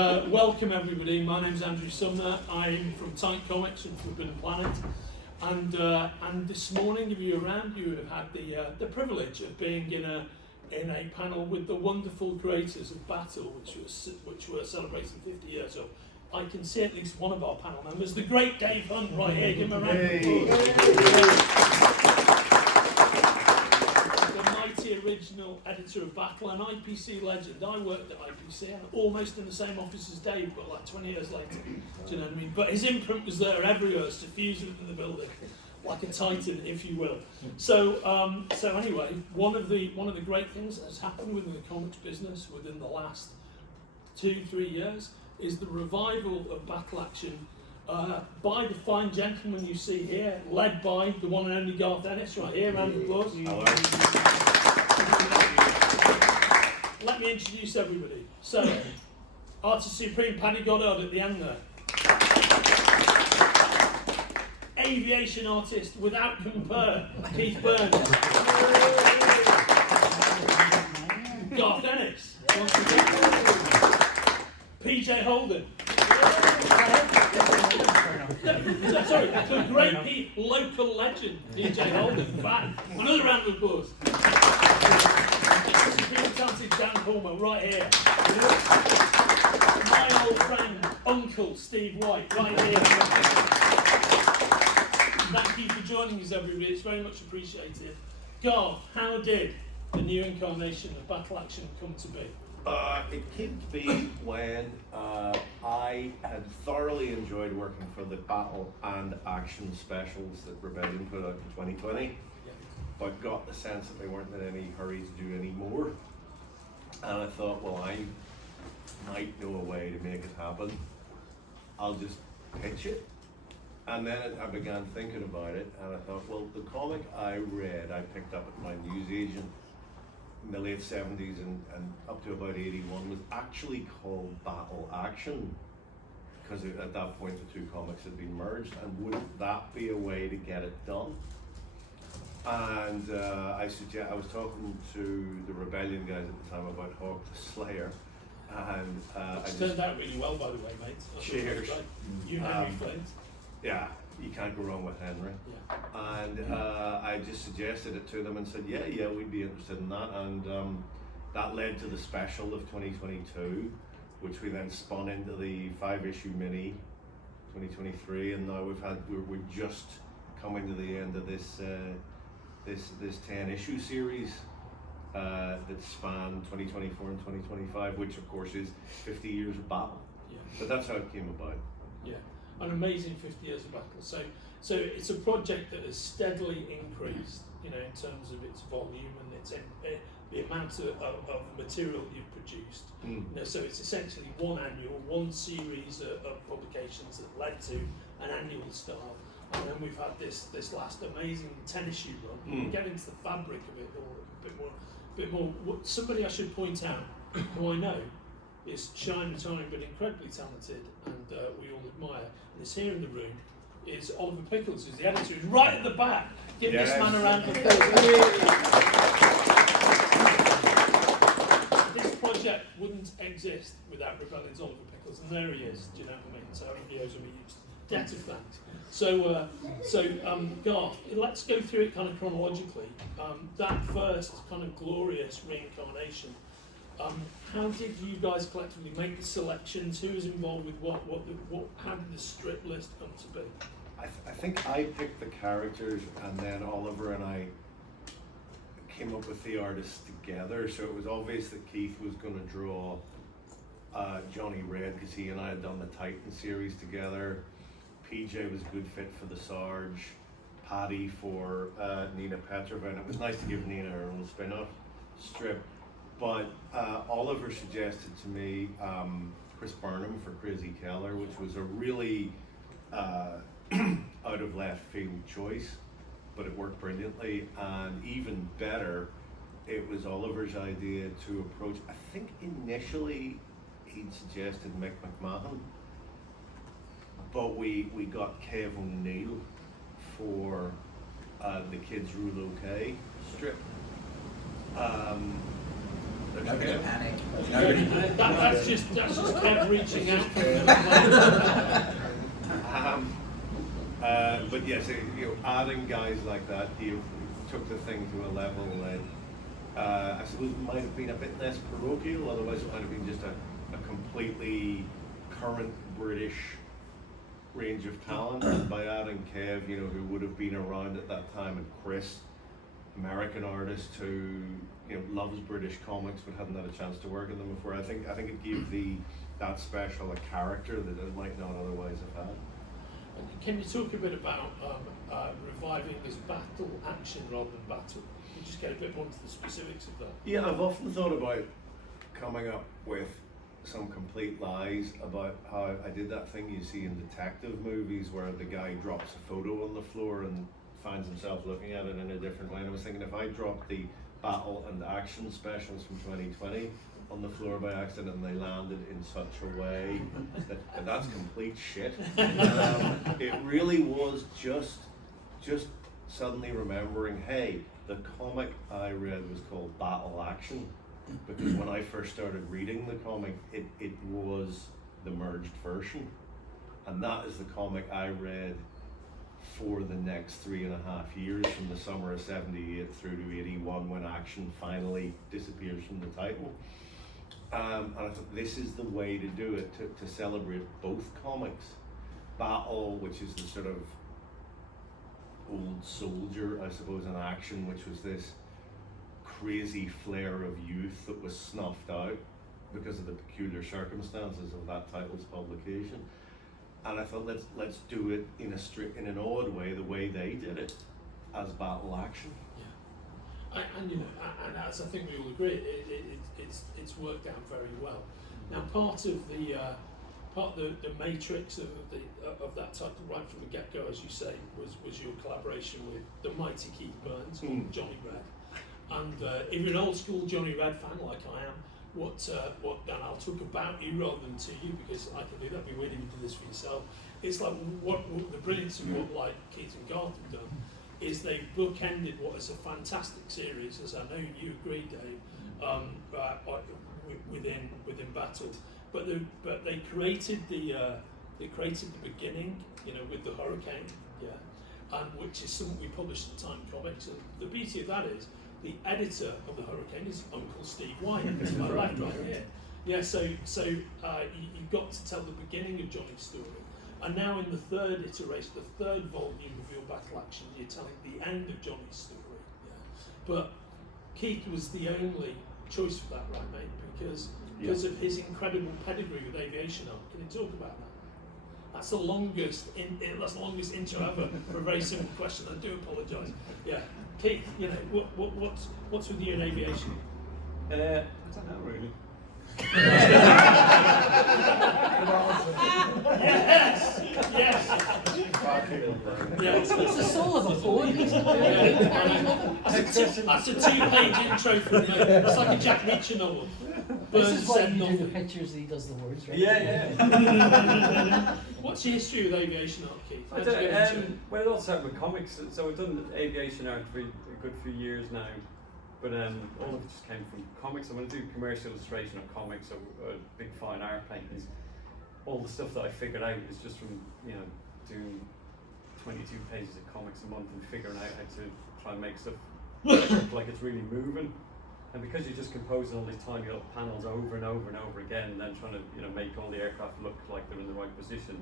Welcome everybody, my name's Andrew Sumner, I'm from Tight Comics and Forbidden Planet, and this morning, if you were around, you would have had the privilege of being in a panel with the wonderful creators of Battle, which were celebrating 50 years of. I can see at least one of our panel members, the great Dave Hunt, right here. Give him a round of applause. The mighty original editor of Battle, an IPC legend. I worked at IPC, and almost in the same office as Dave, but like 20 years later. Do you know what I mean? But his imprint was there everywhere, suffused in the building, like a titan, if you will. So anyway, one of the great things that has happened within the comics business within the last 2-3 years is the revival of battle action by the fine gentleman you see here, led by the one and only Garth Ennis, right here. Round of applause. Let me introduce everybody. So, Artist Supreme Paddy Goddard at the end there. Aviation artist without compare, Keith Burns. Garth Ennis. PJ Holden. Sorry, the great local legend, PJ Holden. Back. Another round of applause. Supreme talented Dan Palmer, right here. My old friend, Uncle Steve White, right here. Thank you for joining us, everybody. It's very much appreciated. Garth, how did the new incarnation of Battle Action come to be? It came to be when I had thoroughly enjoyed working for the Battle and Action specials that Rebellion put out in 2020, but got the sense that they weren't in any hurry to do any more. And I thought, well, I might know a way to make it happen. I'll just pitch it. And then I began thinking about it, and I thought, well, the comic I read, I picked up at my newsagent in the late 70s and up to about 81, was actually called Battle Action, because at that point the two comics had been merged, and wouldn't that be a way to get it done? And I was talking to the Rebellion guys at the time about Hawk the Slayer, and it turned out really well, by the way, mate. Cheers. You Henry Flint. Yeah, you can't go wrong with Henry. Yeah. And I just suggested it to them and said, yeah, we'd be interested in that. And that led to the special of 2022, which we then spun into the 5-issue mini 2023. And now we're just coming to the end of this 10-issue series that spanned 2024 and 2025, which of course is 50 years of battle. Yeah. But that's how it came about. Yeah. An amazing 50 years of battle. So it's a project that has steadily increased, in terms of its volume and its the amount of material you've produced. So it's essentially one series of publications that led to an annual start, and then we've had this last amazing 10-issue run. We'll get into the fabric of it all a bit more. Somebody I should point out, who I know is shy and retiring but incredibly talented, and we all admire, and is here in the room, is Oliver Pickles, who's the editor, who's right at the back. Give this man a round of applause. This project wouldn't exist without Rebellion's Oliver Pickles, and there he is, do you know what I mean? So he owes him a huge debt of thanks. So Garth, let's go through it kind of chronologically. That first kind of glorious reincarnation, how did you guys collectively make the selections? Who was involved with what? How did the strip list come to be? I think I picked the characters, and then Oliver and I came up with the artists together. So it was obvious that Keith was going to draw Johnny Red, because he and I had done the Titan series together. PJ was a good fit for the Sarge. Paddy for Nina Petrova, and it was nice to give Nina her own spin-off strip. But Oliver suggested to me Chris Burnham for Crazy Keller, which was a really out of left field choice, but it worked brilliantly. And even better, it was Oliver's idea to approach, I think initially he'd suggested Mick McMahon, but we got Kev O'Neill for the Kids Rule OK strip. Nobody panic. That's just Kev reaching out. But yes, adding guys like that, you took the thing to a level that I suppose might have been a bit less parochial. Otherwise, it might have been just a completely current British range of talent. And by adding Kev, who would have been around at that time, and Chris, American artist who loves British comics but hadn't had a chance to work in them before. I think it gave that special a character that it might not otherwise have had. Can you talk a bit about reviving as battle action rather than battle? Can you just get a bit more into the specifics of that? Yeah, I've often thought about coming up with some complete lies about how I did that thing you see in detective movies where the guy drops a photo on the floor and finds himself looking at it in a different way. And I was thinking, if I dropped the battle and action specials from 2020 on the floor by accident and they landed in such a way that that's complete shit. It really was just suddenly remembering, hey, the comic I read was called Battle Action, because when I first started reading the comic, it was the merged version, and that is the comic I read for the next 3.5 years, from the summer of '78 through to '81, when action finally disappears from the title. And I thought this is the way to do it, to celebrate both comics. Battle, which is the sort of old soldier, I suppose, in action, which was this crazy flare of youth that was snuffed out because of the peculiar circumstances of that title's publication. And I thought, let's do it in an odd way, the way they did it, as battle action. Yeah, and as I think we all agree, it's worked out very well. Now, part of the matrix of that title, right from the get-go, as you say, was your collaboration with the mighty Keith Burns, Johnny Red. And if you're an old school Johnny Red fan like I am, and I'll talk about you rather than to you, because I can do that. It'd be weird if you do this for yourself. It's like what the brilliance of what like Keith and Garth have done is they've bookended what is a fantastic series, as I know you agree, Dave, within Battle. But they created the beginning, with the hurricane, and which is something we published in Time Comics. And the beauty of that is, the editor of the Hurricane is Uncle Steve White. It's my left right here. Yeah, so you got to tell the beginning of Johnny's story, and now in the third iteration, the third volume of your Battle Action, you're telling the end of Johnny's story. Yeah, but Keith was the only choice for that, right, mate? Because of his incredible pedigree with aviation art. Can you talk about that? That's the longest intro ever for a very simple question. I do apologise. Yeah, Keith, what's with you in aviation? I don't know really. Yes. It's the soul of a boy. That's a 2-page intro for me. It's like a Jack Reacher novel. This is why you do the pictures and he does the words, right? Yeah. What's your history with aviation art, Keith? I don't, well, it all started with comics. So I've done aviation art for a good few years now, but all of it just came from comics. I'm going to do commercial illustration of comics or big fine art paintings. All the stuff that I figured out is just from doing 22 pages of comics a month and figuring out how to try and make stuff look like it's really moving. And because you're just composing all these tiny little panels over and over and over again, and then trying to make all the aircraft look like they're in the right position,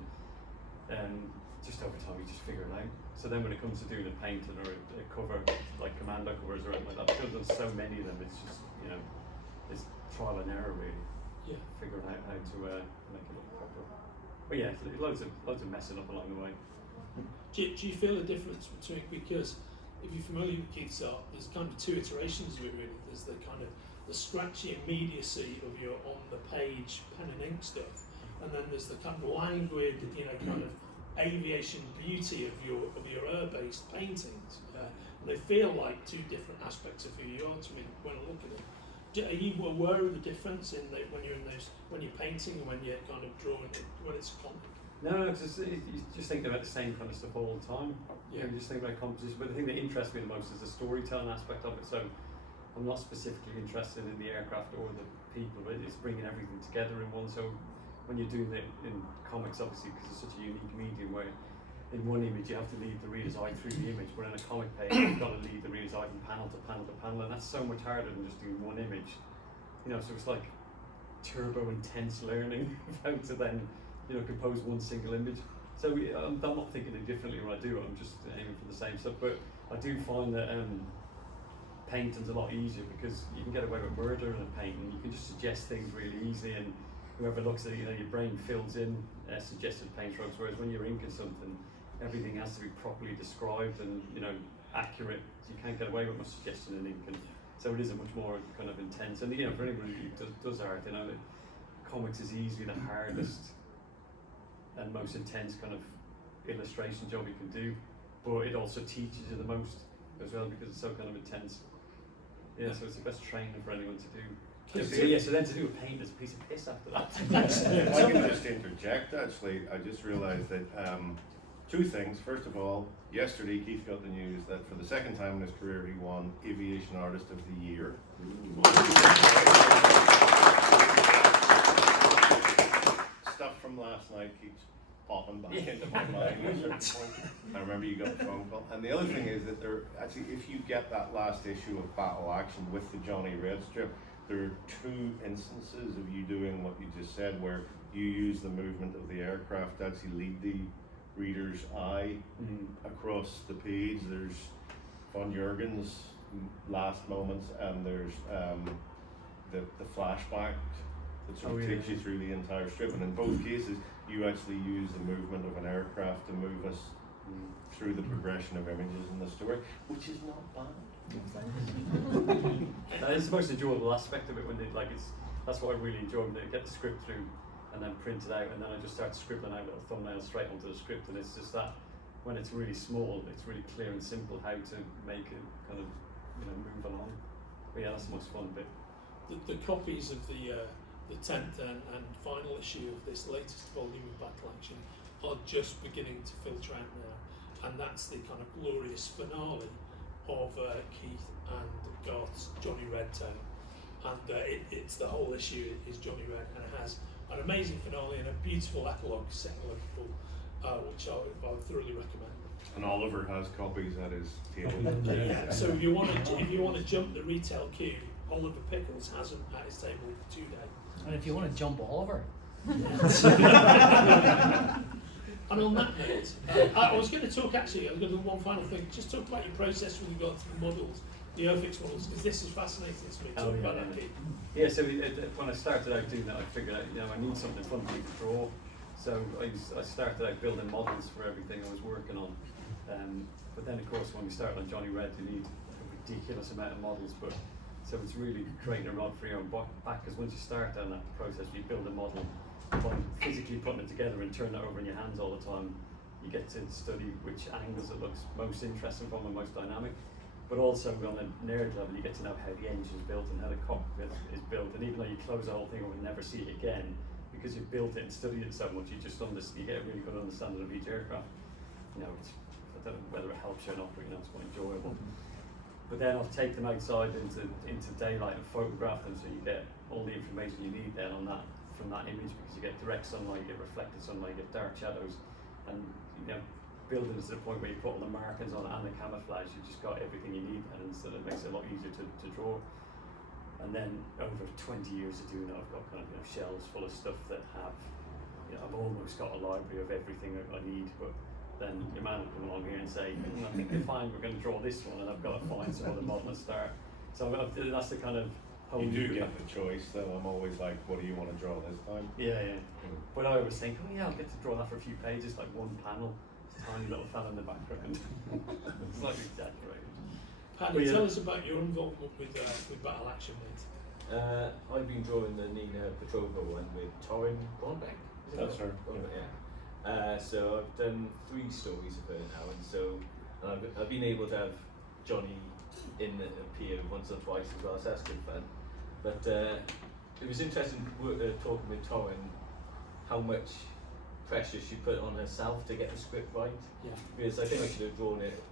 just over time you just figure it out. So then when it comes to doing a painting or a cover, like commando covers or anything like that, because there's so many of them, it's just it's trial and error really. Yeah. Figuring out how to make it look proper. But yeah, loads of messing up along the way. Do you feel a difference between, because if you're familiar with Keith's art, there's kind of 2 iterations of it really. There's the kind of the scratchy immediacy of your on the page pen and ink stuff, and then there's the kind of languid, kind of aviation beauty of your air-based paintings. And they feel like 2 different aspects of who you are to me when I look at it. Are you aware of the difference in when you're painting and when you're kind of drawing it, when it's a comic? No, because you just think about the same kind of stuff all the time. Yeah. You just think about composition. But the thing that interests me the most is the storytelling aspect of it. So I'm not specifically interested in the aircraft or the people, but it's bringing everything together in one. So when you're doing it in comics, obviously, because it's such a unique medium where in one image you have to lead the reader's eye through the image, but in a comic page you've got to lead the reader's eye from panel to panel to panel, and that's so much harder than just doing one image. You know, so it's like turbo intense learning how to then, you know, compose one single image. So I'm not thinking it differently when I do it, I'm just aiming for the same stuff. But I do find that painting's a lot easier because you can get away with murder in a painting. You can just suggest things really easily, and whoever looks at it, you know, your brain fills in suggested paint strokes. Whereas when you're inking something, everything has to be properly described and, you know, accurate. So you can't get away with much suggestion in ink, and so it is a much more kind of intense. And, you know, for anybody who does art, you know, that comics is easily the hardest and most intense kind of illustration job you can do, but it also teaches you the most as well because it's so kind of intense. Yeah, so it's the best training for anyone to do. So then to do a paint is a piece of piss after that. If I can just interject, actually, I just realised that two things. First of all, yesterday Keith got the news that for the second time in his career he won Aviation Artist of the Year. Stuff from last night keeps popping back into my mind at a certain point. I remember you got a phone call. And the other thing is that there actually, if you get that last issue of Battle Action with the Johnny Red strip, there are two instances of you doing what you just said, where you use the movement of the aircraft to actually lead the reader's eye across the page. There's Von Jurgen's last moments, and there's the flashback that sort of takes you through the entire strip. And in both cases, you actually use the movement of an aircraft to move us through the progression of images in the story, which is not bad. That is the most enjoyable aspect of it when they that's what I really enjoy when they get the script through and then print it out, and then I just start scribbling out little thumbnails straight onto the script, and it's just that when it's really small, it's really clear and simple how to make it kind of, you know, move along. But yeah, that's the most fun bit. The copies of the 10th and final issue of this latest volume of Battle Action are just beginning to filter out now, and that's the kind of glorious finale of Keith and Garth's Johnny Red tale, and it's the whole issue is Johnny Red, and it has an amazing finale and a beautiful epilogue set in Liverpool, which I would thoroughly recommend. And Oliver has copies at his table. Yeah. So if you want to jump the retail queue, Oliver Pickles has them at his table for 2 days. And if you want to jump Oliver. And on that note, I was going to talk actually, I was going to do one final thing, just talk about your process with regard to the models, the OFX models, because this is fascinating to me. Talk about that, Keith. Yeah, so when I started out doing that, I figured out, you know, I need something fun for me to draw. So I started out building models for everything I was working on. But then, of course, when we started on Johnny Red, you need a ridiculous amount of models. But so it's really creating a rod for your own back, because once you start down that process, you build a model, by physically putting it together and turning it over in your hands all the time, you get to study which angles it looks most interesting from and most dynamic. But also on a nerd level, you get to know how the engine is built and how the cockpit is built. And even though you close the whole thing up and never see it again, because you've built it and studied it so much, you get a really good understanding of each aircraft. You know, I don't know whether it helps you or not, but you know, it's quite enjoyable. But then I'll take them outside into daylight and photograph them, so you get all the information you need then on that, from that image, because you get direct sunlight, you get reflected sunlight, you get dark shadows, and you know, building is to the point where you put all the markings on and the camouflage, you just got everything you need, and so it makes it a lot easier to draw. And then over 20 years of doing that, I've got kind of, you know, shelves full of stuff that have, you know, I've almost got a library of everything I need, but then your man will come along here and say, I think you're fine, we're going to draw this one, and I've got to find some other model and start. So that's the kind of whole. You do get the choice, though. I'm always like, what do you want to draw this time? Yeah. But I always think, oh yeah, I'll get to draw that for a few pages, like one panel, tiny little fella in the background. It's slightly exaggerated. Paddy, tell us about your involvement with Battle Action, mate. I've been drawing the Nina Petrova one with Torin Cornbeck. That's her. Yeah. So I've done 3 stories of her now, and so I've been able to have Johnny appear once or twice as well, so that's good fun. But it was interesting talking with Torin how much pressure she put on herself to get the script right. Yeah. Because I think I should have drawn it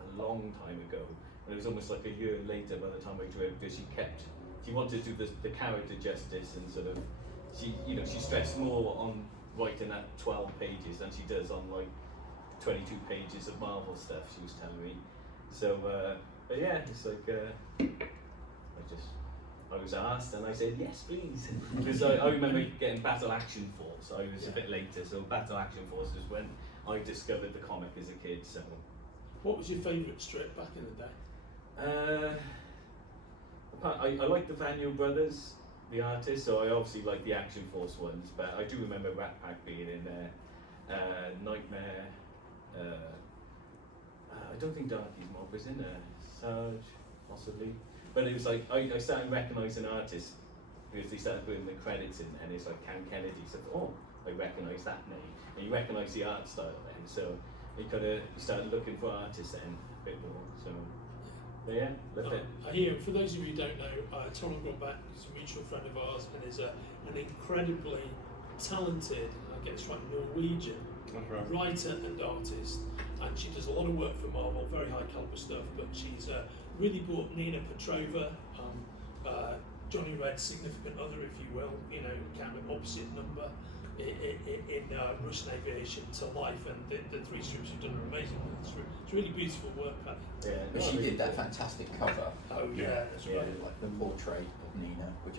a long time ago. and it was almost like a year later by the time I drew it, because she wanted to do the character justice, and sort of, she stressed more on writing that 12 pages than she does on like 22 pages of Marvel stuff, she was telling me. So, but yeah, it's like, I was asked and I said, yes, please. Because I remember getting Battle Action Force, I was a bit later, so Battle Action Force was when I discovered the comic as a kid, so. What was your favourite strip back in the day? I like the Vanyo brothers, the artists, so I obviously like the Action Force ones, but I do remember Rat Pack being in there, Nightmare, I don't think Darky's Mob was in there, Sarge, possibly. But it was like, I started recognising artists because they started putting the credits in, and it's like Cam Kennedy, so I recognise that name, and you recognise the art style then, so you started looking for artists then a bit more, so. But yeah, loved it. I hear, for those of you who don't know, Tom Grumback is a mutual friend of ours and is an incredibly talented, I get this right, Norwegian writer and artist, and she does a lot of work for Marvel, very high caliber stuff, but she's really brought Nina Petrova, Johnny Red's significant other, if you will, kind of opposite number in Russian aviation to life, and the three strips have done amazing work. It's really beautiful work, Patty. Yeah, But she did that fantastic cover. Oh yeah, that's right. Like the portrait of Nina, which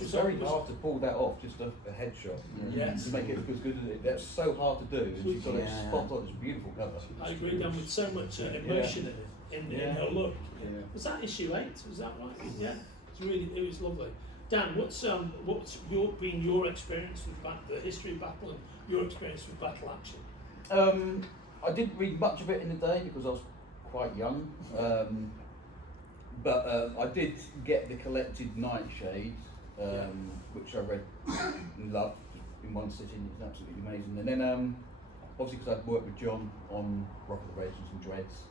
It's very hard to pull that off, just a headshot. Yes. To make it look as good as it. That's so hard to do, and she's got it spot on. It's a beautiful cover. I agree, Dan, with so much emotion in her look. Was that issue 8? Was that right? Yeah, it was lovely. Dan, what's been your experience with the history of Battle and your experience with Battle Action? I didn't read much of it in the day because I was quite young, but I did get the collected Nightshade, which I read and loved in one sitting. It's absolutely amazing. And then, obviously, because I'd worked with John on Rock of the Radiance and Dreads,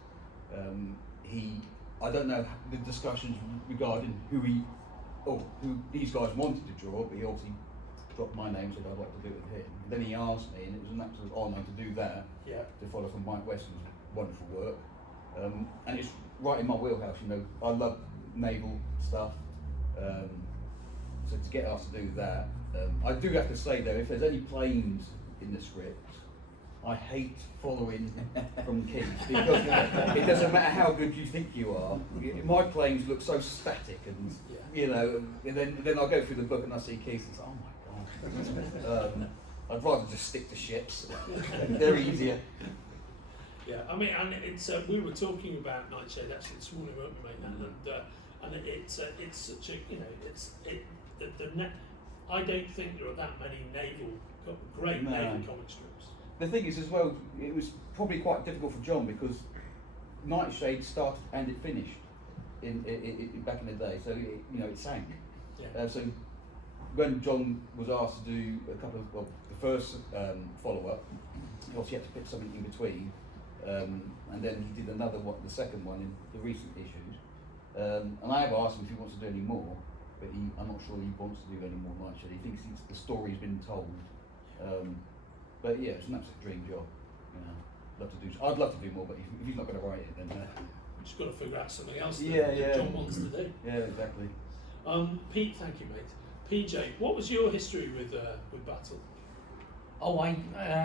I don't know the discussions regarding who these guys wanted to draw, but he obviously dropped my name and said I'd like to do it with him. And then he asked me, and it was an absolute honour to do that, to follow from Mike Weston's wonderful work. And it's right in my wheelhouse, I love naval stuff, so to get asked to do that, I do have to say though, if there's any planes in the script, I hate following from keys, because it doesn't matter how good you think you are, my planes look so static, and and then I'll go through the book and I see keys and say, oh my god. I'd rather just stick to ships. They're easier. Yeah, I mean, and it's we were talking about Nightshade actually this morning, weren't we, mate? And it's such a I don't think there are that many great naval comic strips. The thing is, as well, it was probably quite difficult for John because Nightshade started and it finished in back in the day, so it sank. Yeah. So when John was asked to do a couple of the first follow-up, he obviously had to pick something in between, and then he did another one, the second one in the recent issues. And I have asked him if he wants to do any more, but I'm not sure he wants to do any more Nightshade. He thinks the story's been told. But yeah, it's an absolute dream job. I'd love to do more, but if he's not going to write it, then we've just got to figure out something else that John wants to do. Yeah, exactly. Pete, thank you, mate. PJ, what was your history with Battle? Oh, I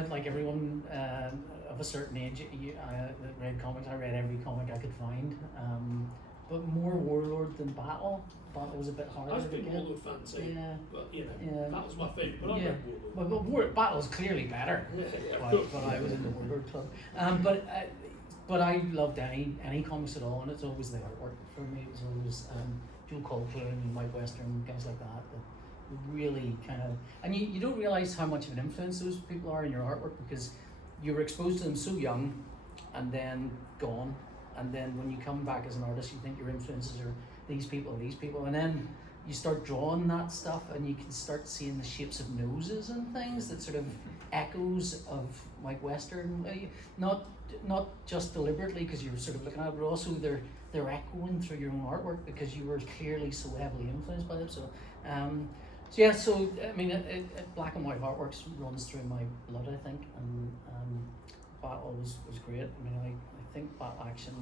like everyone of a certain age that read comics. I read every comic I could find, but more Warlord than Battle. Battle was a bit harder. I was a big to Warlord fan too. Yeah. But that was my favourite. But I read Warlord. But Battle's clearly better. But I was in the Warlord club. But I loved any comics at all, and it's always the artwork for me. It was always Joe Coulter and Mike Western, guys like that really kind of, and you don't realise how much of an influence those people are in your artwork because you were exposed to them so young and then gone, and then when you come back as an artist you think your influences are these people, and then you start drawing that stuff and you can start seeing the shapes of noses and things that sort of echoes of Mike Western, not just deliberately because you were sort of looking at it, but also they're echoing through your own artwork because you were clearly so heavily influenced by them. So I mean, black and white artwork runs through my blood, I think, and Battle was great. I mean, I think Battle Action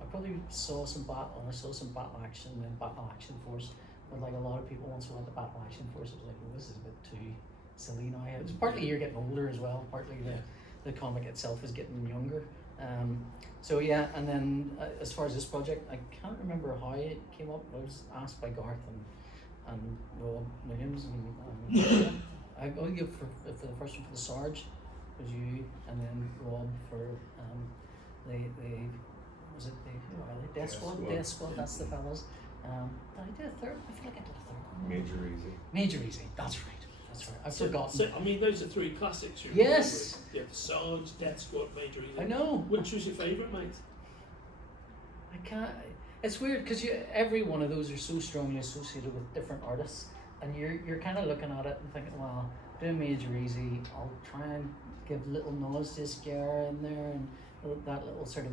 I probably saw some battle, I saw some battle action and battle action force, but like a lot of people, once I went to battle action force, it was like, well, this is a bit too silly now. It's partly you're getting older as well, partly the comic itself is getting younger. So yeah, and then as far as this project, I can't remember how it came up. I was asked by Garth and Rob Williams, and I go for the first one for the Sarge was you, and then Rob for the was it the who are they? Death Squad. Death Squad. That's the fellas. Did I do a third? I feel like I did a third one. Major Easy. Major Easy. That's right. That's right. I've forgotten. So, I mean, those are three classics. You Yes. You have the Sarge, Death Squad, Major Easy. I know. Which was your favourite, mate? I can't. It's weird because every one of those are so strongly associated with different artists, and you're kind of looking at it and thinking, well, doing Major Easy, I'll try and give little nods to Scar in there, and that little sort of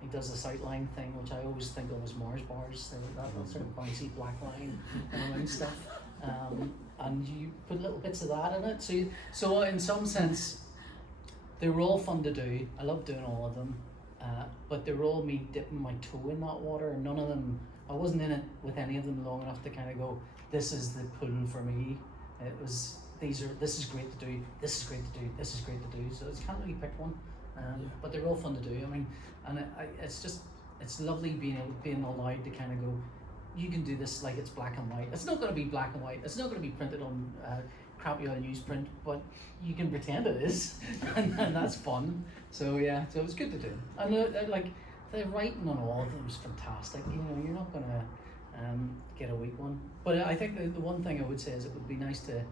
he does this outline thing, which I always think of as Mars bars, that little sort of bouncy black line and stuff. And you put little bits of that in it. So in some sense, they were all fun to do. I love doing all of them, but they were all me dipping my toe in that water. And none of them, I wasn't in it with any of them long enough to kind of go, this is the pull for me. It was this is great to do. This is great to do. This is great to do. So I can't really pick one. But they're all fun to do. I mean, and it's lovely being allowed to kind of go, you can do this like it's black and white. It's not going to be black and white. It's not going to be printed on crappy old newsprint, but you can pretend it is, and that's fun. So yeah, so it was good to do. And like the writing on all of them was fantastic. You know, you're not going to get a weak one. But I think the one thing I would say is it would be nice to.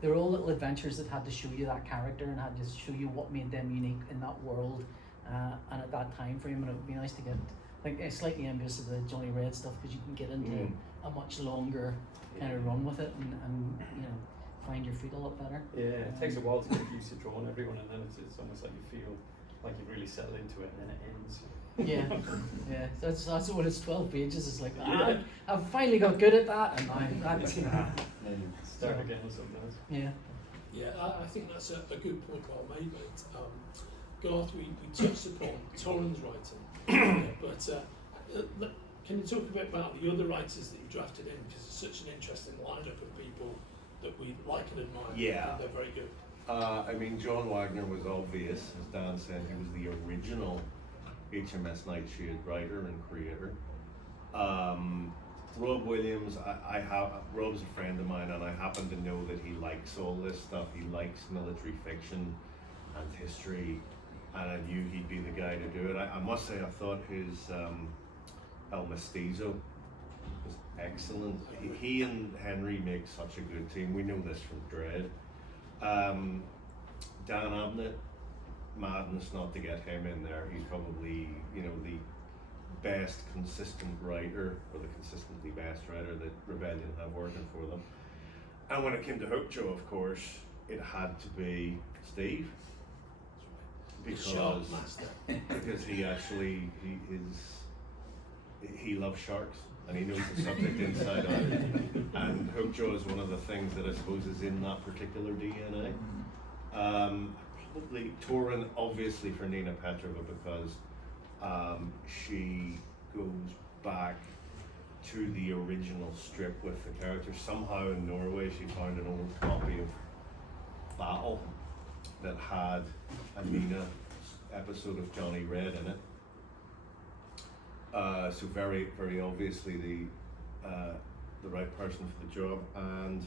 They're all little adventures that had to show you that character and had to show you what made them unique in that world and at that time frame. And it would be nice to get, like, slightly envious of the Johnny Red stuff because you can get into a much longer kind of run with it and you know find your feet a lot better. Yeah, it takes a while to get used to drawing everyone, and then it's almost like you feel like you really settle into it, and then it ends. Yeah. That's when it's 12 pages. It's like I've finally got good at that, and now that's Start again with something else. Yeah. Yeah, I think that's a good point well made, mate. Garth, we touched upon Torrens writing, but can you talk a bit about the other writers that you drafted in? Because it's such an interesting lineup of people that we like and admire. Yeah. And they're very good. I mean, John Wagner was obvious, as Dan said. He was the original HMS Nightshade writer and creator. Rob Williams, Rob's a friend of mine, and I happen to know that he likes all this stuff. He likes military fiction and history, and I knew he'd be the guy to do it. I must say, I thought his El Mestizo was excellent. He and Henry make such a good team. We know this from Dread. Dan Abnett, madness not to get him in there. He's probably, you know, the best consistent writer, or the consistently best writer that Rebellion have working for them. And when it came to Hookjaw, of course, it had to be Steve, Shark master. because he loves sharks and he knows the subject inside out. And Hookjaw is one of the things that I suppose is in that particular DNA. Probably Torin, obviously, for Nina Petrova, because she goes back to the original strip with the character. Somehow in Norway she found an old copy of Battle that had a Nina episode of Johnny Red in it. So very, very obviously the right person for the job. And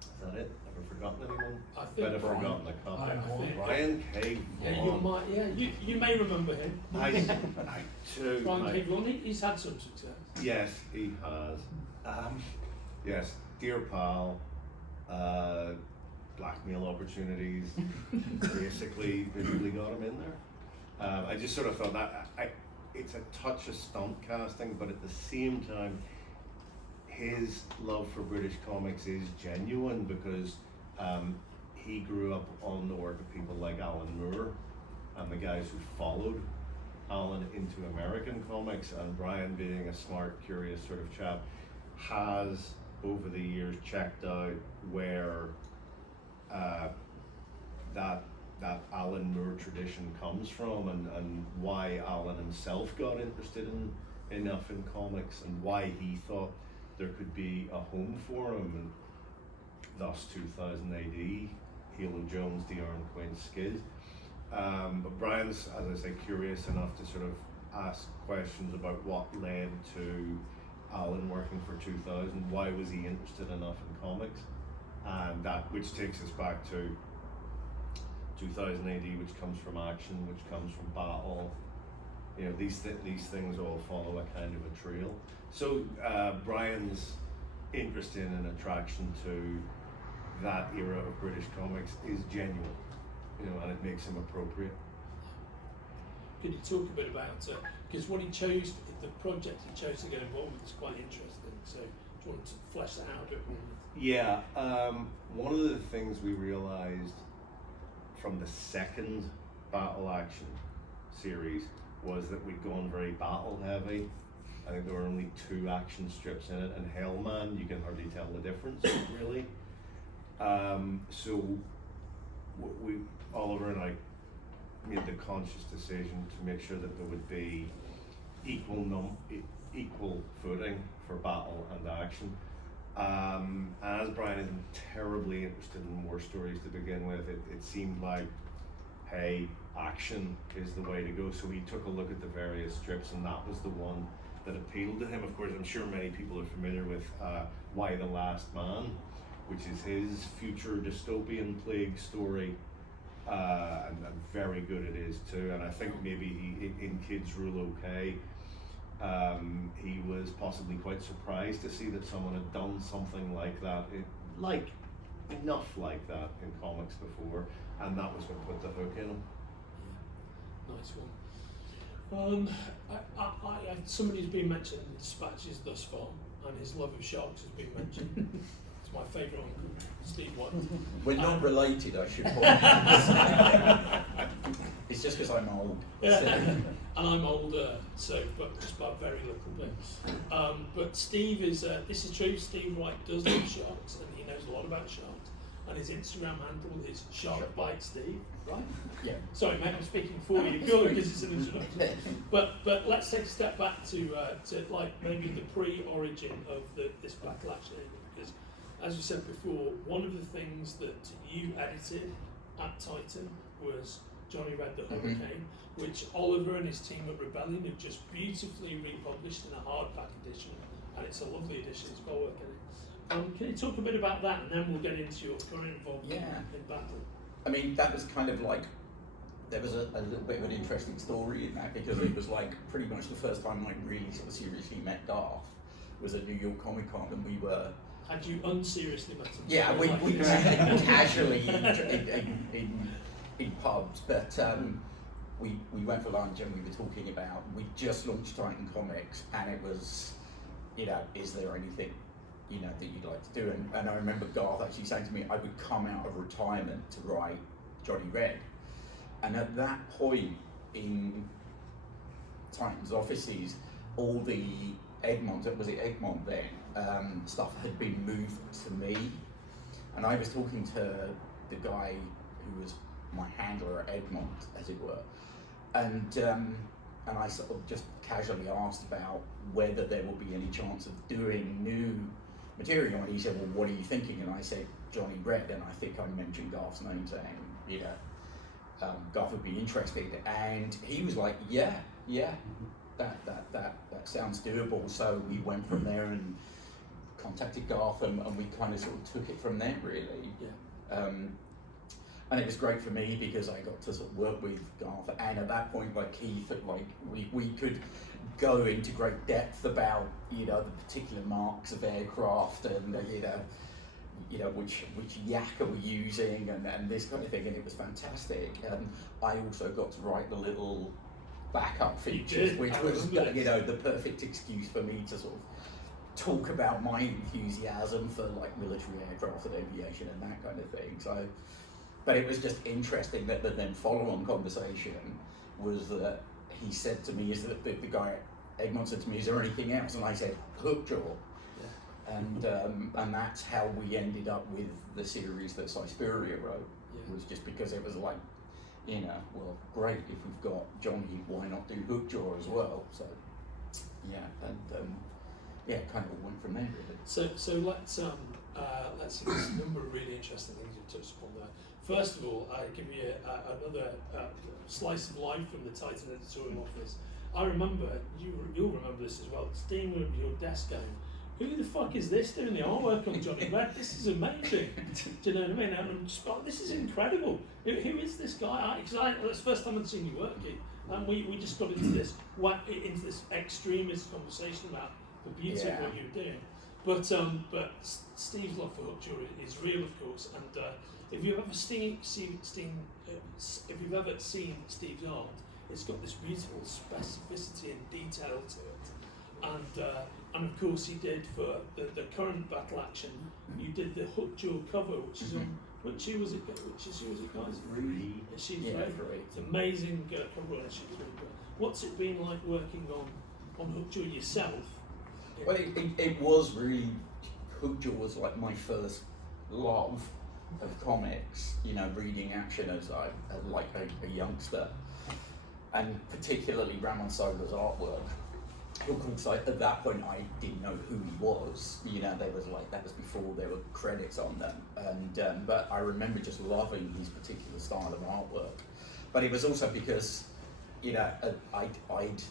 is that it? Have I forgotten anyone? I think I've forgotten a couple. Brian K. You may remember him. I too. Brian K. Vaughan, he's had some success. Yes, he has. Yes, Dear Pal, blackmail opportunities, basically got him in there. I just sort of thought that it's a touch of stunt casting, but at the same time, his love for British comics is genuine because he grew up on the work of people like Alan Moore and the guys who followed Alan into American comics, and Brian, being a smart, curious sort of chap, has over the years checked out where that that Alan Moore tradition comes from, and why Alan himself got interested enough in comics, and why he thought there could be a home for him, and thus 2000 AD, Halo Jones, the Iron Queen Skid. But Brian's, as I say, curious enough to sort of ask questions about what led to Alan working for 2000. Why was he interested enough in comics? And that, which takes us back to 2000 AD, which comes from action, which comes from battle. You know, these things all follow a kind of a trail. So Brian's interest in and attraction to that era of British comics is genuine, you know, and it makes him appropriate. Could you talk a bit about, because what he chose, the project he chose to get involved with is quite interesting, so do you want to flesh that out a bit more? Yeah, one of the things we realised from the second Battle Action series was that we'd gone very battle heavy. I think there were only 2 action strips in it, and Hellman, you can hardly tell the difference, really. So Oliver and I made the conscious decision to make sure that there would be equal footing for battle and action. And as Brian isn't terribly interested in war stories to begin with, it seemed like, hey, action is the way to go. So he took a look at the various strips, and that was the one that appealed to him. Of course, I'm sure many people are familiar with Why the Last Man, which is his future dystopian plague story, and very good it is too. And I think maybe in Kids Rule OK, he was possibly quite surprised to see that someone had done something like that, enough like that in comics before, and that was what put the hook in him. Yeah, nice one. Somebody's been mentioned in dispatches thus far, and his love of sharks has been mentioned. It's my favourite uncle, Steve White. We're not related, I should point out. It's just because I'm old. Yeah. And I'm older, so, but just by a very little bit. But Steve is, this is true, Steve White does love sharks, and he knows a lot about sharks. And his Instagram handle is Shark Bite Steve, right? Yeah. Sorry, mate, I'm speaking for you purely because it's an introduction. But let's take a step back to like maybe the pre-origin of this Battle Action, because as you said before, one of the things that you edited at Titan was Johnny Red the Hurricane, which Oliver and his team at Rebellion have just beautifully republished in a hardback edition, and it's a lovely edition. It's well worth getting. Can you talk a bit about that, and then we'll get into your current involvement in battle? I mean, that was kind of like, there was a little bit of an interesting story in that, because it was like pretty much the first time I really sort of seriously met Garth was at New York Comic Con, and we were... Had you unseriously met him? Yeah, we met casually in pubs, but we went for lunch and we were talking about, we just launched Titan Comics, and it was, you know, is there anything, you know, that you'd like to do? And I remember Garth actually saying to me, I would come out of retirement to write Johnny Red. And at that point in Titan's offices, all the Egmont, was it Egmont then, stuff had been moved to me. And I was talking to the guy who was my handler at Egmont, as it were. And I sort of just casually asked about whether there would be any chance of doing new material, and he said, well, what are you thinking? And I said, Johnny Red, and I think I mentioned Garth's name, saying, you know, Garth would be interested, and he was like, yeah, that sounds doable. So we went from there and contacted Garth, and we kind of sort of took it from there, really. Yeah. And it was great for me because I got to sort of work with Garth, and at that point, like Keith, like we could go into great depth about, you know, the particular marks of aircraft, and you know which yak are we using, and this kind of thing, and it was fantastic. And I also got to write the little backup features, which was, you know, the perfect excuse for me to sort of talk about my enthusiasm for like military aircraft and aviation and that kind of thing. So, but it was just interesting that the then follow-on conversation was that he said to me, is that the guy at Egmont said to me, is there anything else? And I said, Hookjaw. Yeah. And that's how we ended up with the series that Suspiria wrote. Yeah. Was just because it was like, you know, well, great, if we've got Johnny, why not do Hookjaw as well? So, yeah, and yeah, kind of all went from there, really. So let's see. There's a number of really interesting things you've touched upon there. First of all, I give you another slice of life from the Titan editorial office. I remember, you'll remember this as well, standing at your desk going, who the fuck is this doing the artwork on Johnny Red? This is amazing. Do you know what I mean? And I'm just like, this is incredible. Who is this guy? Because that's the first time I'd seen you working. And we just got into this extremist conversation about the beauty of what you were doing. But Steve's love for Hookjaw is real, of course. And if you've ever seen Steve's art, it's got this beautiful specificity and detail to it. And of course, he did for the current battle action. You did the Hookjaw cover, which is on. Which issue was it? Which issue was it, guys? Really? Issue 3. Great. It's amazing cover on issue 3. What's it been like working on Hookjaw yourself? Well, it was really, Hookjaw was like my first love of comics, you know, reading action as a youngster, and particularly Ramon Sola's artwork. Of course, at that point I didn't know who he was, you know, that was before there were credits on them, and but I remember just loving his particular style of artwork. But it was also because, you know, I'd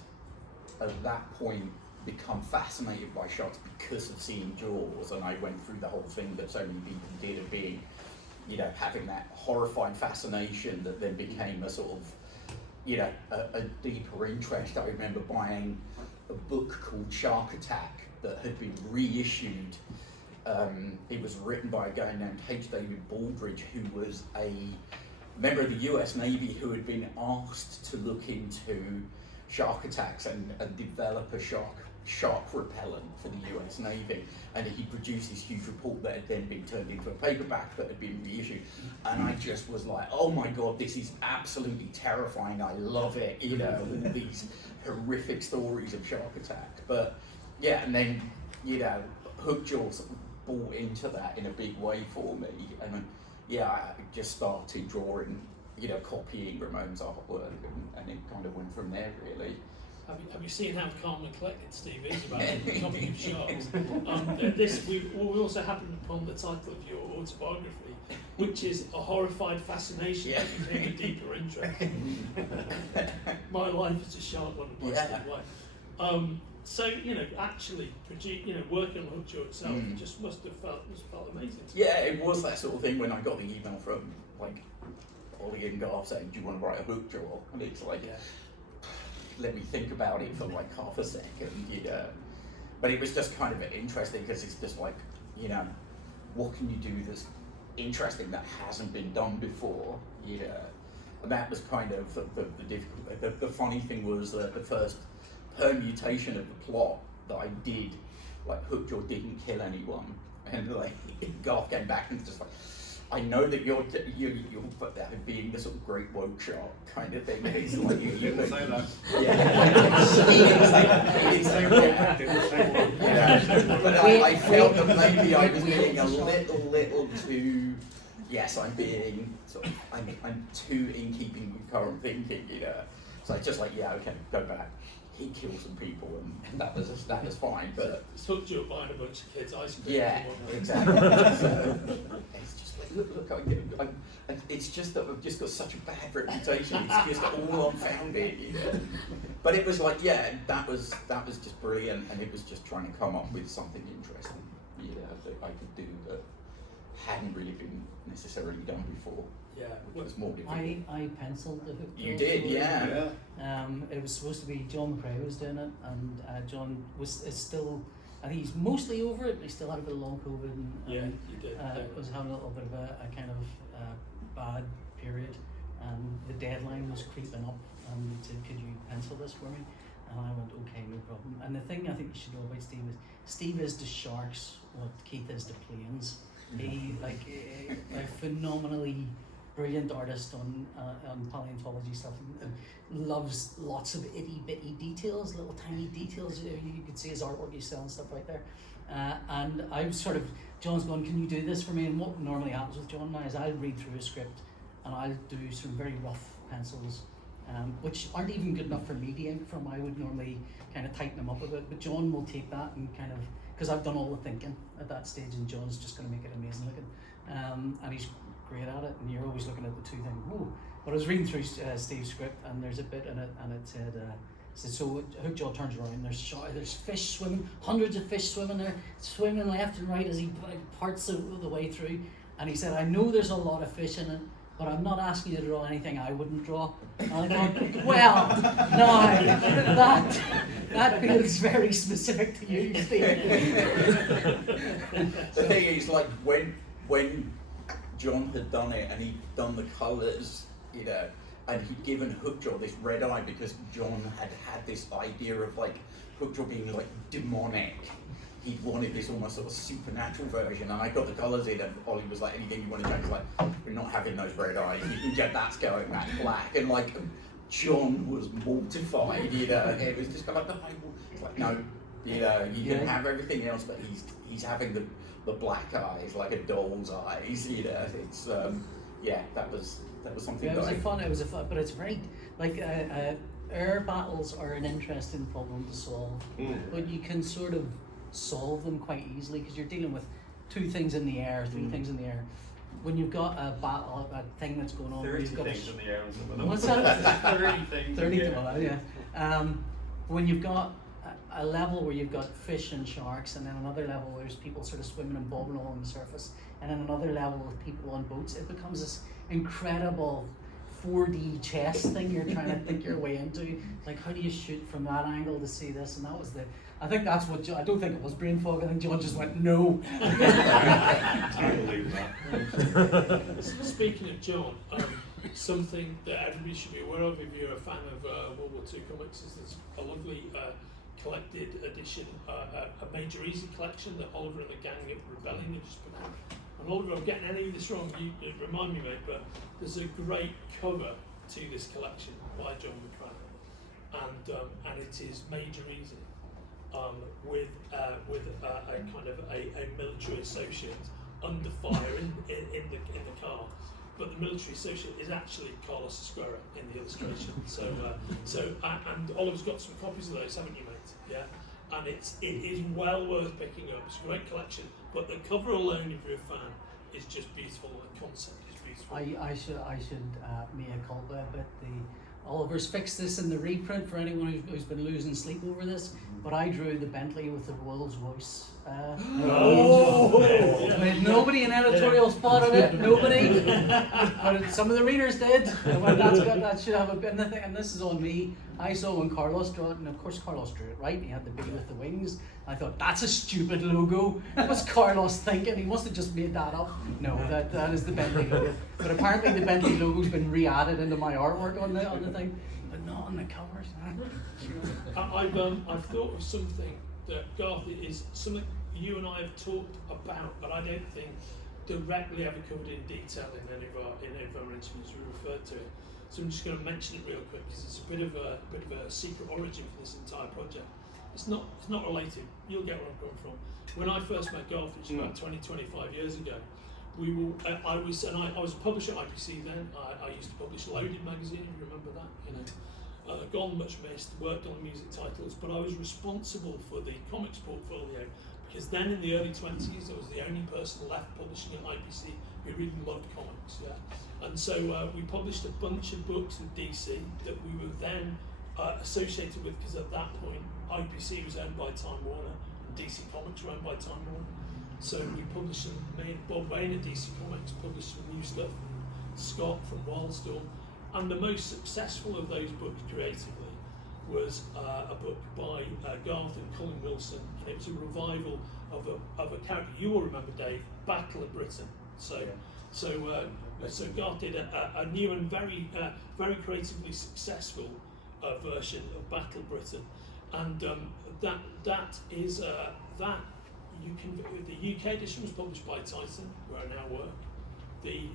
at that point become fascinated by sharks because of seeing Jaws, and I went through the whole thing that so many people did of being, you know, having that horrified fascination that then became a sort of, you know, a deeper interest. I remember buying a book called Shark Attack that had been reissued. It was written by a guy named H. David Baldridge, who was a member of the US Navy who had been asked to look into shark attacks and develop a shark repellent for the US Navy, and he produced this huge report that had then been turned into a paperback that had been reissued, and I just was like, oh my god, this is absolutely terrifying, I love it, you know, all these horrific stories of shark attack. But yeah, and then, you know, Hookjaw sort of bought into that in a big way for me, and yeah, I just started drawing, you know, copying Ramon's artwork, and it kind of went from there, really. Have you seen how calm and collected Steve is about copying sharks? We also happened upon the title of your autobiography, which is A Horrified Fascination that became a deeper interest. My Life as a Shark Runner by Steve White. So, you know, actually, working on Hookjaw itself just must have felt amazing. Yeah, it was that sort of thing when I got the email from, like, Ollie and Garth saying, do you want to write a Hookjaw? And it's like, let me think about it for like half a second, you know. But it was just kind of interesting because it's just like, you know, what can you do that's interesting that hasn't been done before, you know. And that was kind of the difficult. The funny thing was that the first permutation of the plot that I did, like Hookjaw didn't kill anyone, and like Garth came back and was just like, I know that you're being the sort of great woke shark kind of thing. And it's like you didn't say that. Yeah, he didn't say that. He didn't say that. But I felt that maybe I was being a little too. Yes, I'm being sort of. I'm too in keeping with current thinking, you know. So it's just like, yeah, okay, go back. He killed some people, and that was fine. But it's Hookjaw buying a bunch of kids ice cream. Yeah, exactly. So, it's just like, look, it's just that I've just got such a bad reputation. It's just all unfounded, you know. But it was like, yeah, that was just brilliant, and it was just trying to come up with something interesting, you know, that I could do that hadn't really been necessarily done before. Yeah, which was more difficult. I penciled the Hookjaw. You did, story. yeah. It was supposed to be John McRae was doing it, and John is still. I think he's mostly over it, but he still had a bit of long COVID, and you did. Was having a little bit of a kind of bad period, and the deadline was creeping up, and he said, "Could you pencil this for me?" And I went, "Okay, no problem." And the thing I think you should know about Steve is the sharks what Keith is the planes. He like a phenomenally brilliant artist on paleontology stuff, and loves lots of itty bitty details, little tiny details. You could see his artwork he's selling stuff right there. And I was sort of, John's going, "Can you do this for me?" And what normally happens with John now is I'll read through a script and I'll do some very rough pencils, which aren't even good enough for me to ink from. I would normally kind of tighten them up a bit, but John will take that and kind of, because I've done all the thinking at that stage, and John's just going to make it amazing looking, and he's great at it, and you're always looking at the two things. Whoa. But I was reading through Steve's script, and there's a bit in it, and it said, so Hookjaw turns around, there's fish swimming, hundreds of fish swimming there, swimming left and right as he parts the way through. And he said, I know there's a lot of fish in it, but I'm not asking you to draw anything I wouldn't draw. And I thought, well, no, that feels very specific to you, Steve. The thing is, like, when John had done it and he'd done the colours, you know, and he'd given Hookjaw this red eye because John had this idea of like Hookjaw being like demonic. He wanted this almost sort of supernatural version, and I got the colours in, and Ollie was like, anything you want to change? He's like, we're not having those red eyes, you can get that going back black. And like, John was mortified, you know, it was just kind of like, it's like, no, you know, you can have everything else, but he's having the black eyes, like a doll's eyes, you know, it's, yeah, that was something. Yeah, it was a fun, but it's very, like, air battles are an interesting problem to solve, but you can sort of solve them quite easily because you're dealing with two things in the air, three things in the air. When you've got a battle, a thing that's going on, 30 you've got things in the air on some of them. What's that? 30 things. 30 in the air. Yeah. When you've got a level where you've got fish and sharks, and then another level where there's people sort of swimming and bobbing along the surface, and then another level with people on boats, it becomes this incredible 4D chess thing you're trying to think your way into. Like, how do you shoot from that angle to see this? And that was I think that's what I don't think it was brain fog. I think John just went no. I believe that. Speaking of John, something that everybody should be aware of if you're a fan of World War II comics is there's a lovely collected edition, a Major Easy collection that Oliver and the gang of Rebellion have just put out. And Oliver, I'm getting any of this wrong, you remind me, mate, but there's a great cover to this collection by John McCracken, and it is Major Easy, with a kind of a military associate under fire in the car. But the military associate is actually Carlos Esquerra in the illustration. And Oliver's got some copies of those, haven't you, mate? Yeah. And it is well worth picking up. It's a great collection, but the cover alone, if you're a fan, is just beautiful. The concept is beautiful. I should mea culpa a bit. Oliver's fixed this in the reprint for anyone who's been losing sleep over this, but I drew the Bentley with the Rolls Royce. Nobody in editorial spotted it. Nobody, but some of the readers did. That should have a bit. And this is on me. I saw when Carlos drew it, and of course Carlos drew it right. He had the bee with the wings. I thought that's a stupid logo. What's Carlos thinking? He must have just made that up. No, that is the Bentley logo. But apparently the Bentley logo's been re-added into my artwork on the thing, but not on the covers. I've thought of something that Garth is something you and I have talked about, but I don't think directly ever covered in detail in any of our interviews we referred to it. So I'm just going to mention it real quick because it's a bit of a secret origin for this entire project. It's not related. You'll get where I'm coming from. When I first met Garth, which was about 25 years ago, I was a publisher at IPC then. I used to publish Loaded magazine, if you remember that. Gone much missed, worked on music titles, but I was responsible for the comics portfolio because then in the early 20s I was the only person left publishing at IPC who really loved comics. Yeah, and so we published a bunch of books with DC that we were then associated with because at that point IPC was owned by Time Warner and DC Comics were owned by Time Warner. So we published some, Bob Wayne at DC Comics published some new stuff from Scott from Wildstorm. And the most successful of those books creatively was a book by Garth and Colin Wilson, and it was a revival of a character you will remember, Dave, Battle of Britain. So Garth did a new and very creatively successful version of Battle Britain, and that is that you can. The UK edition was published by Titan, where I now work. The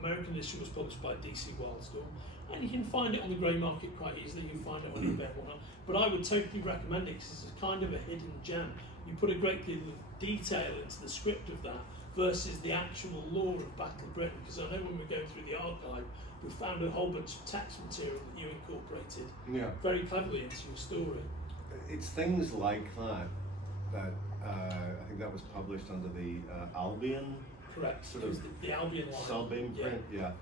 American edition was published by DC Wildstorm, and you can find it on the grey market quite easily. You can find it on eBay and whatnot. But I would totally recommend it because it's kind of a hidden gem. You put a great deal of detail into the script of that, versus the actual lore of Battle of Britain. Because I know when we were going through the archive, we found a whole bunch of text material that you incorporated very cleverly into your story. It's things like that I think that was published under the Albion. Correct. Sort It was of the Albion line. sub-imprint, yeah.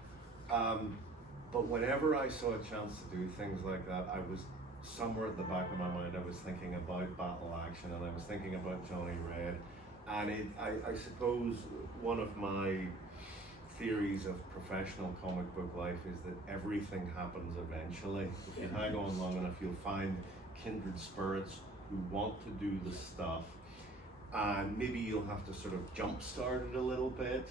But whenever I saw a chance to do things like that, I was somewhere at the back of my mind, I was thinking about battle action, and I was thinking about Johnny Red. And I suppose one of my theories of professional comic book life is that everything happens eventually. If you hang on long enough, you'll find kindred spirits who want to do the stuff, and maybe you'll have to sort of jumpstart it a little bit.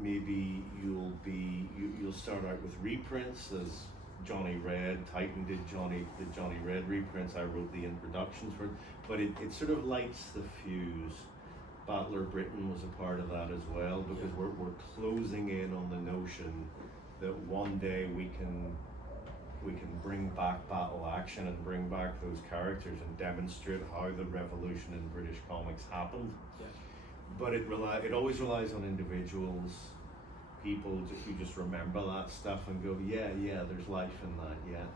Maybe you'll start out with reprints, as Johnny Red, Titan did the Johnny Red reprints. I wrote the introductions for it, but it sort of lights the fuse. Battler Britain was a part of that as well, because we're closing in on the notion that one day we can bring back battle action and bring back those characters and demonstrate how the revolution in British comics happened. Yeah. But it always relies on individuals, people who just remember that stuff and go, yeah, there's life in that, yeah.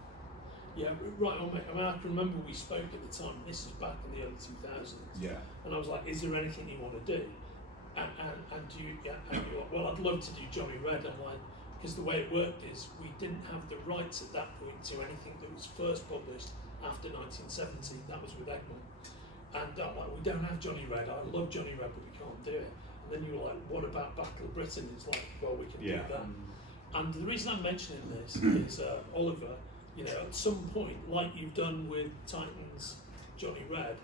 Yeah, right on, mate. I mean, I can remember we spoke at the time, this is back in the early 2000s. Yeah. And I was like, is there anything you want to do? And do you, and you're like, well, I'd love to do Johnny Red. I'm like, because the way it worked is we didn't have the rights at that point to anything that was first published after 1970. That was with Egmont. And I'm like, we don't have Johnny Red. I love Johnny Red, but we can't do it. And then you were like, what about Battle of Britain? It's like, well, we can do that. And the reason I'm mentioning this is Oliver, you know, at some point, like you've done with Titans, Johnny Red,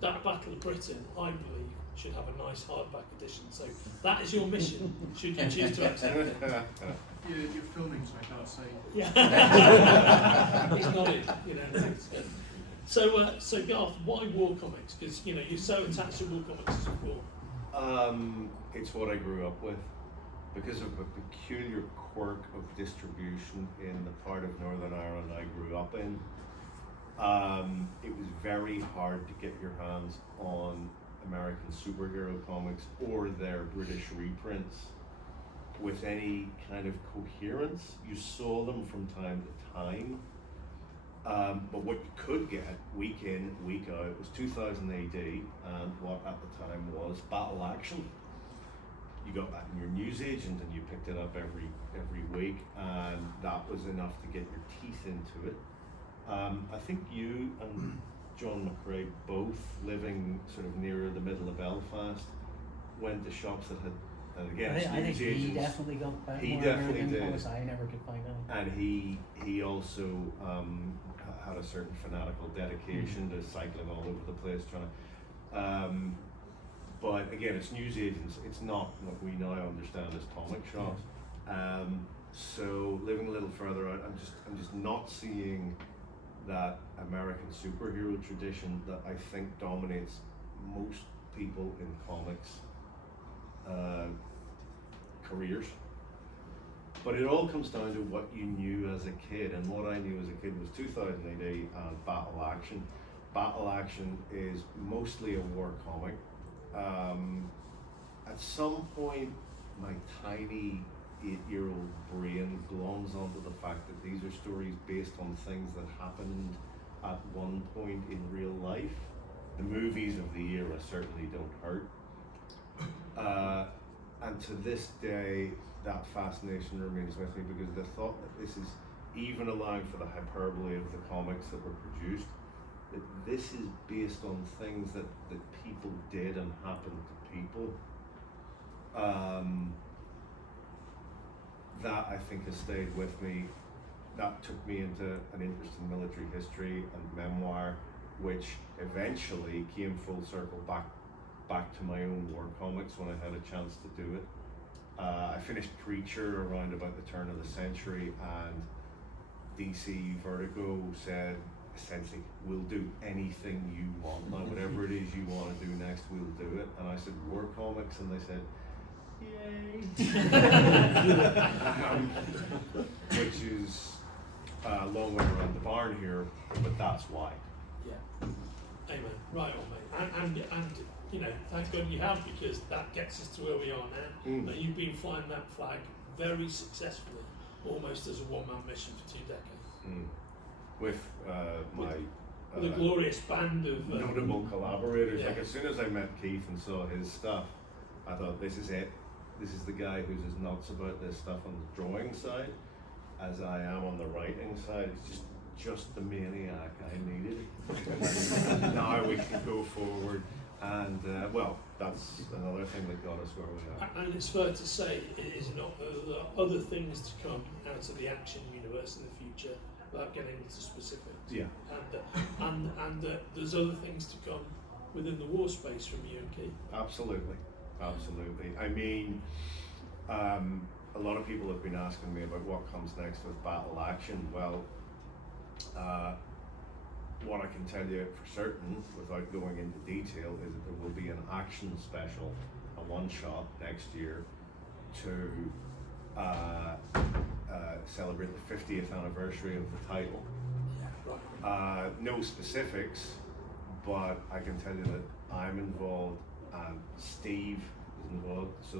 that Battle of Britain, I believe, should have a nice hardback edition. So that is your mission, should you choose to accept it. You're filming, so I can't say. Yeah. He's nodding, you know. So Garth, why war comics? Because, you know, you're so attached to war comics as a war. It's what I grew up with. Because of a peculiar quirk of distribution in the part of Northern Ireland I grew up in, it was very hard to get your hands on American superhero comics or their British reprints with any kind of coherence. You saw them from time to time, but what you could get week in, week out was 2000 AD, and what at the time was battle action. You got that in your newsagent and you picked it up every week, and that was enough to get your teeth into it. I think you and John McRae, both living sort of nearer the middle of Belfast, went to shops that had, and again, I think he newsagents. definitely got back. He more definitely American did. comics. I never could find any. And he also had a certain fanatical dedication to cycling all over the place trying to. But again, it's newsagents. It's not what we now understand as comic shops. So living a little further out, I'm just not seeing that American superhero tradition that I think dominates most people in comics careers. But it all comes down to what you knew as a kid, and what I knew as a kid was 2000 AD and battle action. Battle action is mostly a war comic. At some point, my tiny 8-year-old brain gloms onto the fact that these are stories based on things that happened at one point in real life. The movies of the era certainly don't hurt. And to this day, that fascination remains with me, because the thought that this is, even allowing for the hyperbole of the comics that were produced, that this is based on things that people did and happened to people. That I think has stayed with me. That took me into an interest in military history and memoir, which eventually came full circle back to my own war comics when I had a chance to do it. I finished Preacher around about the turn of the century, and DC Vertigo said, essentially, we'll do anything you want. Now, whatever it is you want to do next, we'll do it. And I said, war comics? And they said, yay. Which is a long way around the barn here, but that's why. Yeah. Amen. Right on, mate. And you know, thank God you have, because that gets us to where we are now. Mm. And you've been flying that flag very successfully, almost as a one-man mission for 2 decades. Mm. With my With a glorious band of notable collaborators. yeah. Like as soon as I met Keith and saw his stuff, I thought, this is it. This is the guy who's as nuts about this stuff on the drawing side as I am on the writing side. It's just the maniac I needed. And now we can go forward, and well, that's another thing that got us where we are. And it's fair to say, it is not there are other things to come out of the action universe in the future, without getting into specifics. Yeah. And there's other things to come within the war space from you and Keith. Absolutely, absolutely. I mean, a lot of people have been asking me about what comes next with battle action. Well, what I can tell you for certain, without going into detail, is that there will be an action special, a one-shot next year to celebrate the 50th anniversary of the title. Right. No specifics, but I can tell you that I'm involved and Steve is involved. So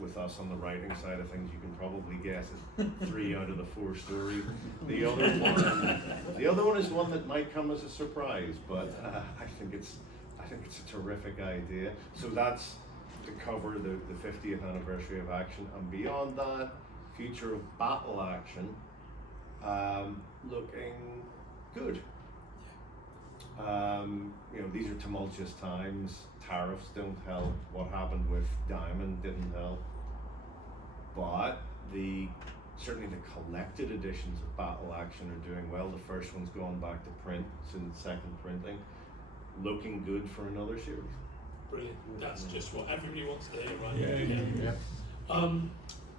with us on the writing side of things, you can probably guess it's 3 out of the 4 stories. The other one is one that might come as a surprise, but I think it's a terrific idea. So that's to cover the 50th anniversary of action, and beyond that, future of battle action, looking good. You know, these are tumultuous times. Tariffs don't help. What happened with Diamond didn't help. But certainly the collected editions of Battle Action are doing well. The first one's gone back to print, it's in the second printing. Looking good for another series. Brilliant. That's just what everybody wants to hear, right? Yeah.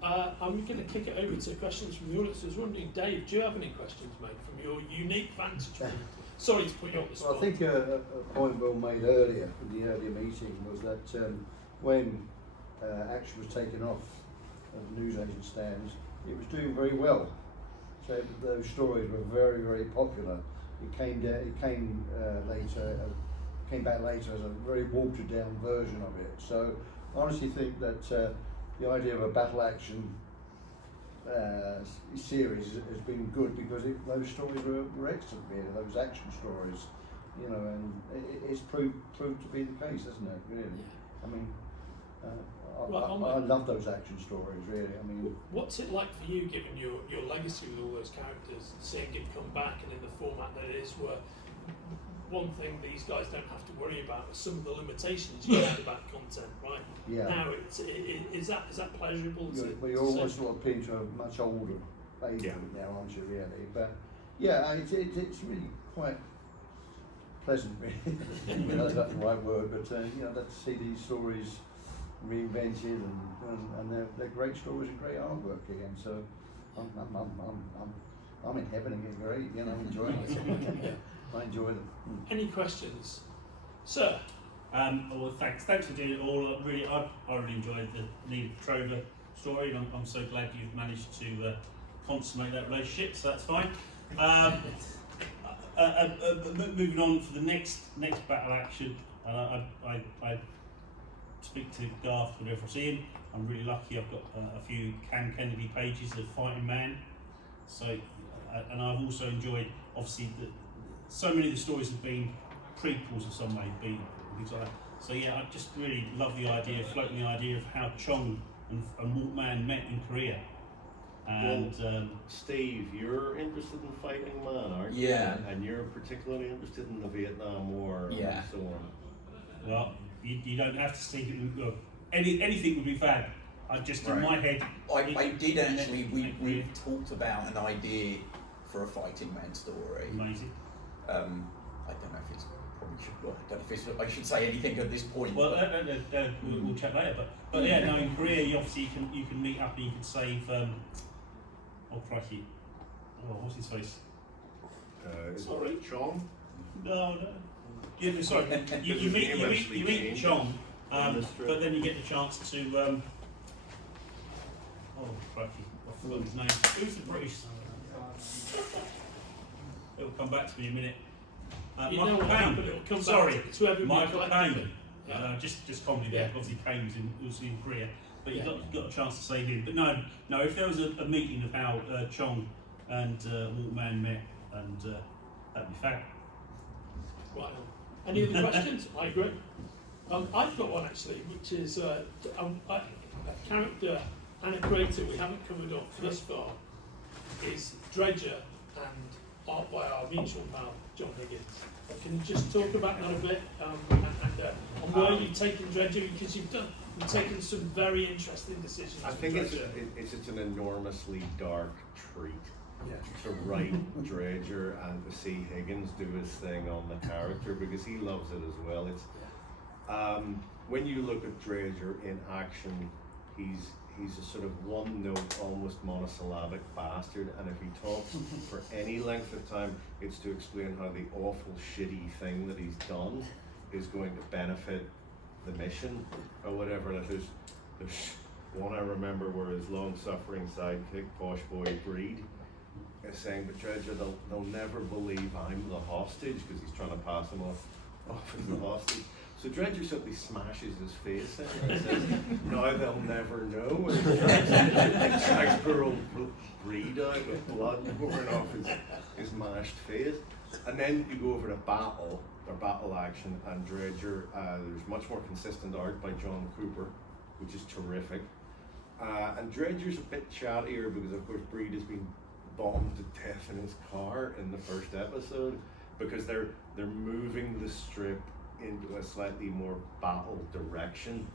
I'm going to kick it over to questions from the audience. I was wondering, Dave, do you have any questions, mate, from your unique vantage point? Sorry to put you on the spot. Well, I think a point Will made earlier in the earlier meeting was that when action was taken off of newsagent stands, it was doing very well. So those stories were very, very popular. It came back later as a very watered down version of it. So I honestly think that the idea of a battle action series has been good, because those stories were excellent, really, those action stories, you know, and it's proved to be the case, isn't it, really? Yeah. I mean, Well, I love those action stories, really. I mean, what's it like for you, given your legacy with all those characters, seeing it come back and in the format that it is, where one thing these guys don't have to worry about is some of the limitations you had about content, right? yeah. Now, is that pleasurable? But you're almost sort of appealing to a much older age Yeah. now, aren't you, really? But yeah, it's really quite pleasant, really. You know, that's the right word, but you know, to see these stories reinvented, and they're great stories and great artwork again. So I'm in heaven again, great. You know, I'm enjoying it. I enjoy them. Any questions, sir? Well, thanks for doing it all. I really enjoyed the Lee Trover story, and I'm so glad you've managed to consummate that relationship. So that's fine. Moving on for the next battle action, I speak to Garth whenever I see him. I'm really lucky. I've got a few Cam Kennedy pages of Fighting Man. So, and I've also enjoyed, obviously, so many of the stories have been prequels of some way, things like that. So yeah, I just really love the idea, floating the idea of how Chong and Walkman met in Korea. And Steve, you're interested in Fighting Man, aren't you? Yeah. And you're particularly interested in the Vietnam War Yeah. and so on. well, you don't have to see it. Anything would be fab. I just in Right. my head. I did actually. We've talked about an idea for a Fighting Man story. Amazing. I don't know if it's probably should. Well, I don't know if I should say anything at this point. Well, but- we'll chat later. But yeah, no. In Korea, you can meet up and you can save. Oh crikey! Oh, what's his face? Sorry, Chong. No. Yeah, sorry. You meet Chong, but then you get the chance to. Oh crikey! I forgot his name. Who's the British? It'll come back to me in a minute. You know Michael what happened, Caine. it'll come back Sorry, to everybody Michael collectively. Caine. Just comedy there. Obviously, Kane was in Korea, but you got a chance to save him. But no. If there was a meeting of how Chong and Walkman met, and that'd be fab. Right. Any other questions? I agree. I've got one actually, which is a character and a creator we haven't covered up thus far is Dredger and art by our mutual pal John Higgins. Can you just talk about that a bit and where you've taken Dredger, because you've taken some very interesting decisions. I think it's an enormously dark treat to write Dredger and to see Higgins do his thing on the character, because he loves it as well. It's when you look at Dredger in action, he's a sort of one-note, almost monosyllabic bastard, and if he talks for any length of time, it's to explain how the awful, shitty thing that he's done is going to benefit the mission or whatever. Like there's one I remember where his long-suffering sidekick, Posh Boy Breed, is saying, but Dredger, they'll never believe I'm the hostage, because he's trying to pass him off as the hostage. So Dredger simply smashes his face in and says, now they'll never know. And drags poor old Breed out with blood pouring off his mashed face. And then you go over to battle action, and Dredger, there's much more consistent art by John Cooper, which is terrific. And Dredger's a bit chattier because, of course, Breed has been bombed to death in his car in the first episode, because they're moving the strip into a slightly more battle direction.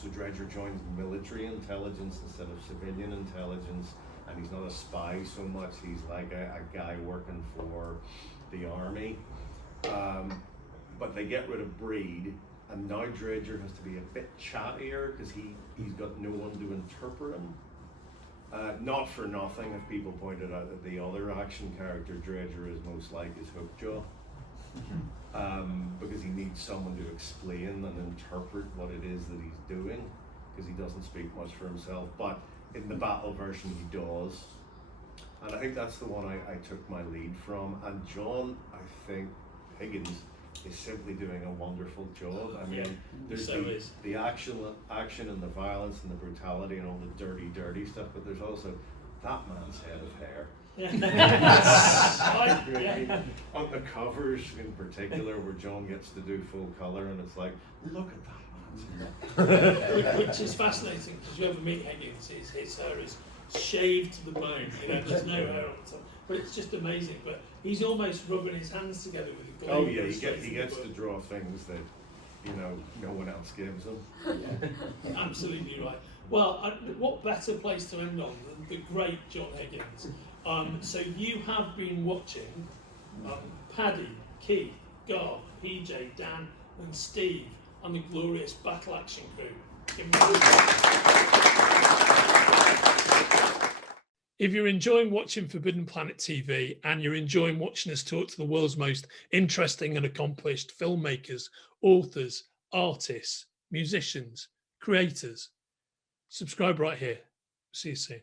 So Dredger joins military intelligence instead of civilian intelligence, and he's not a spy so much, he's like a guy working for the army. But they get rid of Breed, and now Dredger has to be a bit chattier because he's got no one to interpret him. Not for nothing, if people pointed out that the other action character Dredger is most like is Hookjaw. Because he needs someone to explain and interpret what it is that he's doing, because he doesn't speak much for himself, but in the battle version he does. And I think that's the one I took my lead from. And John, I think Higgins is simply doing a wonderful job. I mean, there's the action and the violence and the brutality and all the dirty stuff, but there's also that man's head of hair. On the covers in particular, where John gets to do full colour, and it's like, look at that man's hair. Which is fascinating, because you ever meet Higgins, his hair is shaved to the bone, there's no hair on the top, but it's just amazing. But he's almost rubbing his hands together with a glue. Oh yeah, he gets to draw things that no one else gives him. Yeah, absolutely right. Well, what better place to end on than the great John Higgins? So you have been watching Paddy, Keith, Garth, PJ, Dan and Steve and the glorious Battle Action crew. If you're enjoying watching Forbidden Planet TV and you're enjoying watching us talk to the world's most interesting and accomplished filmmakers, authors, artists, musicians, creators, subscribe right here. See you soon.